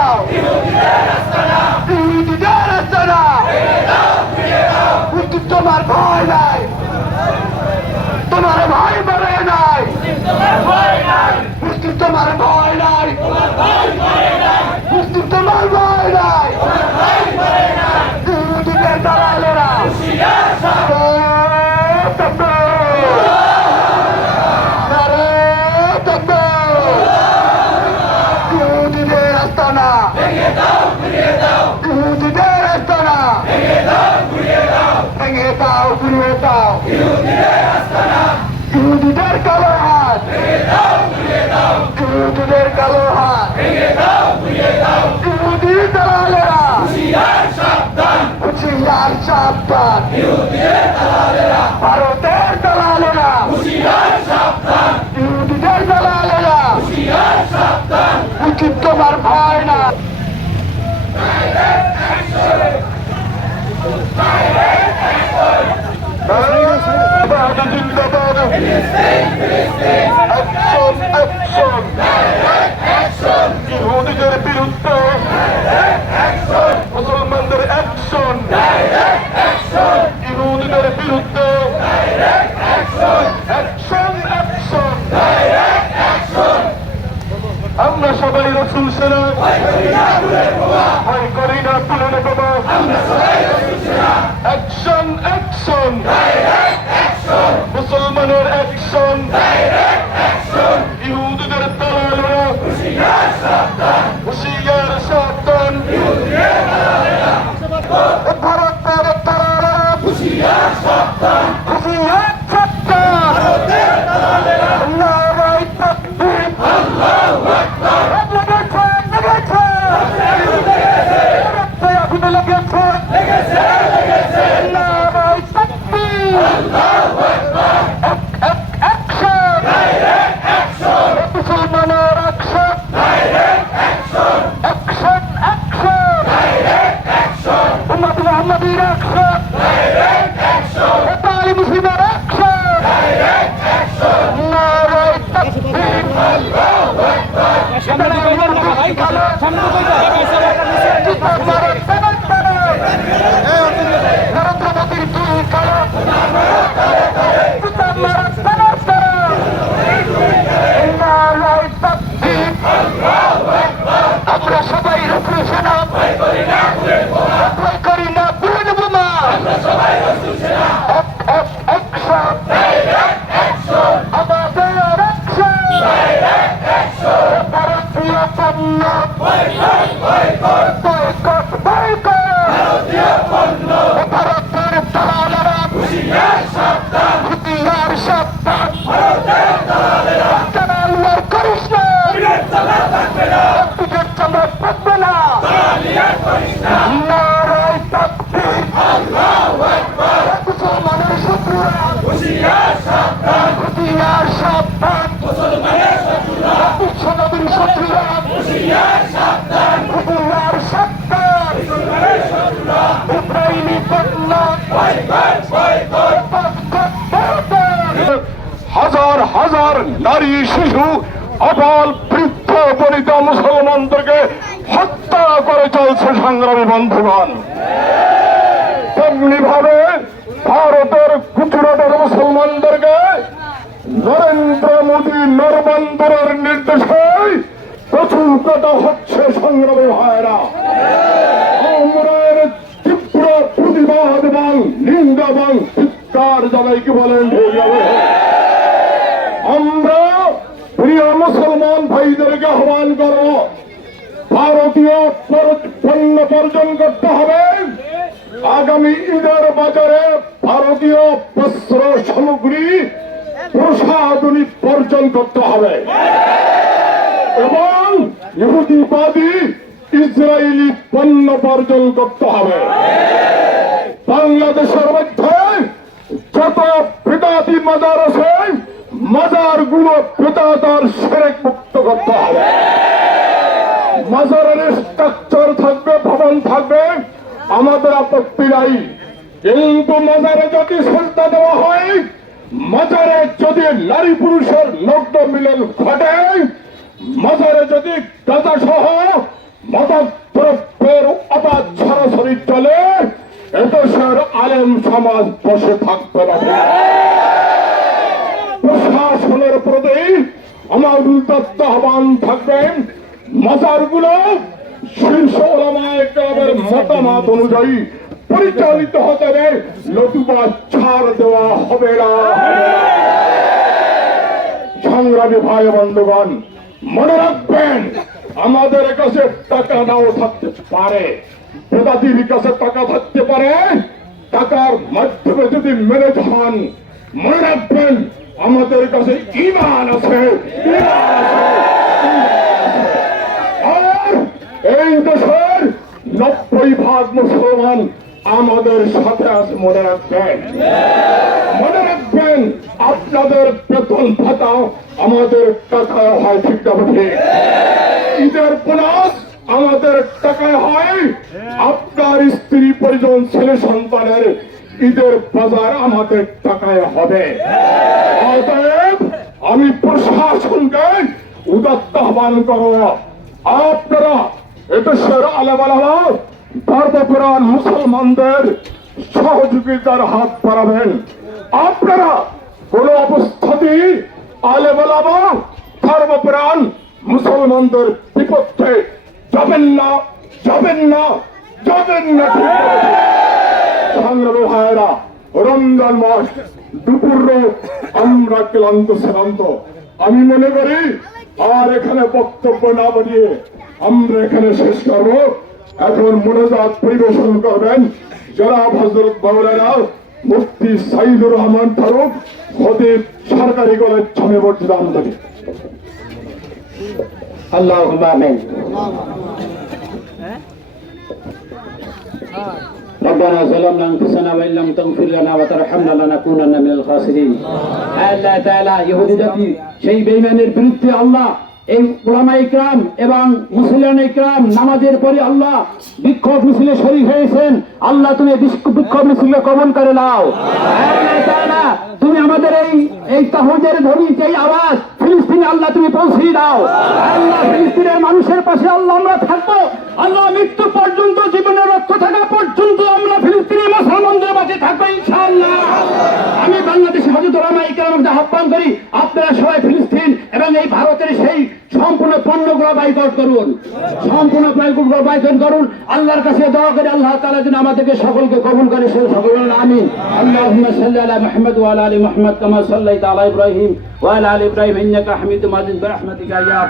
দাও ইহুদিদের আস্তানা কিন্তু তোমার ভয় নাই তোমার ভয় মরে নাই তোমার ভয় নাই মুসলিম তোমার ভয় নাই ইহুদিদের দালালেরা নারে তকবীর! ইহুদিদের আস্তানা ইহুদিদের আস্তানা ভেঙে দাও ঘুরিয়ে দাও। ইহুদিদের কালো হাত। ইহুদিদের কালো হাত। ভারতের দালালেরা। দালালেরা। তোমার ভয় না জিন্দাবাদ অ্যাকশন অ্যাকশন ইহুদিদের বিরুদ্ধে মুসলমানদের অ্যাকশন ইহুদিদের বিরুদ্ধে অ্যাকশন অ্যাকশন আমরা সবাই রসুল সেনা ভয় করি না তুলে নেব অ্যাকশন অ্যাকশন মুসলমানের অ্যাকশন ইহুদিদের দালালেরা হুশিয়ার সাবধান ভারতের দালালেরা হুশিয়ার সাবধান নারায় তাকবীর লেগেছে, লেগেছে। রক্তে আগুন লেগেছে। নারায় তাকবীর। এক- এক- action। মুসলমানের action। Action, action। উম্মত মুহাম্মাদির action। এতালি মুসলিমের action। নারায় তাকবীর। নরেন্দ্র মোদীর দুই কালো আমরা সবাই রুদ্র সেনা ভয় করি না বুঝে নেব মা আমাদের ভারতীয় পণ্য বয়কট বয়কট ভারতের দালালেরা হুঁশিয়ার সাবধান কেন আল্লাহ করিস না পিঠের চামড়া থাকবে না নারায় তাকবীর মুসলমানের শত্রুরা হুঁশিয়ার সাবধান বিশ্বনবীর শত্রুরা হুঁশিয়ার সাবধান ইব্রাহিমী পণ্য হাজার হাজার নারী, শিশু অবল বৃদ্ধ বনিতা মুসলমানদেরকে হত্যা করে চলছে সংগ্রামী বন্ধুগণ। তেমনি ভাবে ভারতের গুজরাটের মুসলমানদেরকে নরেন্দ্র মোদী নরবন্দরের নির্দেশে প্রচুর কাটা হচ্ছে সংগ্রামী ভাইরা তীব্র প্রতিবাদ এবং নিন্দা এবং চিৎকার জানাই কি বলেন? ঠিক আমরা প্রিয় মুসলমান ভাইদেরকে আহ্বান করব, ভারতীয় পণ্য বর্জন করতে হবে। আগামী ঈদের বাজারে ভারতীয় বস্ত্র সামগ্রী প্রসাধনী বর্জন করতে হবে। এবং ইহুদিবাদী ইসরায়েলি পণ্য বর্জন করতে হবে। বাংলাদেশের মধ্যে যত বেদাতি আছে মাজারগুলো বেদাতার সেরেক মুক্ত করতে হবে। মাজারের স্ট্রাকচার থাকবে, ভবন থাকবে। আমাদের আপত্তি নাই কিন্তু মাজারে যদি সেজদা দেওয়া হয়, মাজারে যদি নারী পুরুষের নগ্ন মিলন ঘটে, মাজারে যদি গাঁজা সহ মতদ্রব্যের অবাধ সরাসরি চলে এদেশের আলেম সমাজ বসে থাকবে না। আমার উদ্যত্ত আহ্বান থাকবেন মাজারগুলো শীর্ষ মতামত অনুযায়ী পরিচালিত হতে হবে। নতুবা ছাড় দেওয়া হবে না। সংগ্রামী ভাই বন্ধুগণ, মনে রাখবেন, আমাদের কাছে টাকা নাও থাকতে পারে। প্রজাতির কাছে টাকা থাকতে পারে। টাকার মাধ্যমে যদি মেরে হন মনে রাখবেন, আমাদের কাছে আপনাদের বেতন ভাতা আমাদের হয়, ঠিক ঈদের বোনাস আমাদের টাকায় হয়। আপনার স্ত্রী, পরিজন, ছেলে, সন্তানের ঈদের বাজার আমাদের টাকায় হবে। আমি প্রশাসনকে উদাত্ত আহ্বান করব, আপনারা এদেশের আলেমালামা ধর্মপুরাণ মুসলমানদের সহযোগিতার হাত বাড়াবেন। আপনারা কোন অবস্থাতেই আলেমালামা, ধর্মপুরাণ, মুসলমানদের বিপক্ষে যাবেন না যাবেন না যাবেন না। সংগ্রামী ভাইয়েরা, রমজান মাস দুপুর আমরা ক্লান্ত শ্রান্ত। আমি মনে করি, আর এখানে বক্তব্য না বাড়িয়ে আমরা এখানে শেষ করব। এখন মনোজাত পরিবেশন করবেন যারা হজরত বাউলারা মুফতি সাইদুর রহমান ফারুক খতিব সরকারি কলেজ ছামে বর্ধিত আন্দোলন اللهم امين ربنا ظلمنا انفسنا وان لم تغفر لنا وترحمنا لنكونن من الخاسرين আল্লাহ তাআলা ইহুদি জাতি সেই বেঈমানের বিরুদ্ধে আল্লাহ এই ওলামা ইকরাম এবং ইকরাম, নামাজের পরে আল্লাহ বিক্ষোভ মিছিলে শরীক হয়েছেন। আল্লাহ তুমি বিক্ষোভ মিছিলে করে নাও। তুমি আমাদের এই এই তাহুদের ধ্বনি, এই আওয়াজ, ফিলিস্তিনে আল্লাহ তুমি দাও। আল্লাহ ফিলিস্তিনের মানুষের পাশে আল্লাহ আমরা থাকব। আল্লাহ মৃত্যু পর্যন্ত, জীবনের রক্ত থাকা পর্যন্ত আমরা ফিলিস্তিনি মুসলমানদের পাশে থাকব ইনশাআল্লাহ। আমি বাংলাদেশে হজরত ওলামা ইকরামকে আহ্বান করি, আপনারা সবাই এবং এই ভারতের সেই সম্পূর্ণ পণ্যগুলো বাইকট করুন। সম্পূর্ণ পণ্যগুলো বাইকট করুন। আল্লাহর কাছে দোয়া করে আল্লাহ তালা যেন আমাদেরকে সকলকে কবুল করে সে সকল আমি আল্লাহ সাল্লি আলা মুহাম্মদ ওয়া আলা মুহাম্মদ কামা সাল্লাহ তালা ইব্রাহিম ওয়ালা আলী ইব্রাহিম ইন্নাকা হামিদ মাজিদ। ইয়া